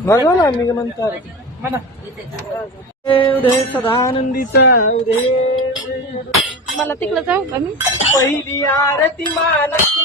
बघा ना मी म्हणतो. म्हणा एवढे सदानंदीचा उदे मला तिकडं जाऊ का मी? पहिली आरती Mansi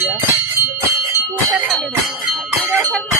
ya. Too far kali. Too.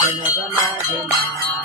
Janagama my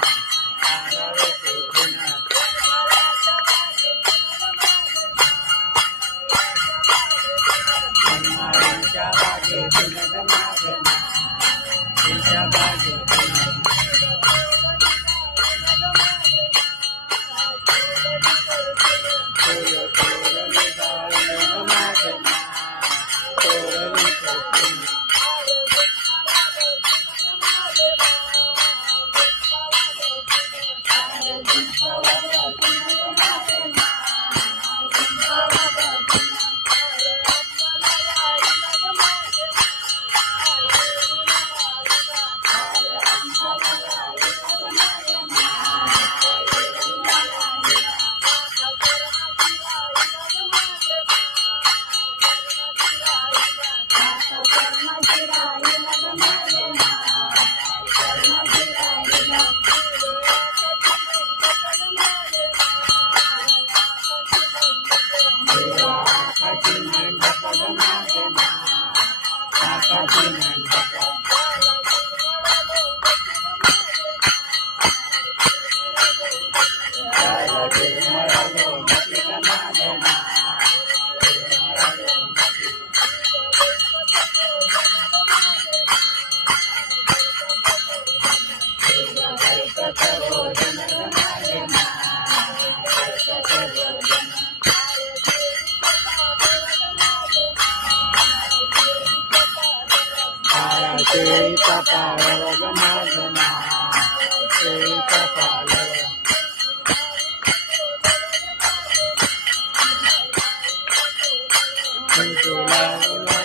Sita Pala Gama Gama Sita Pala Sita Pala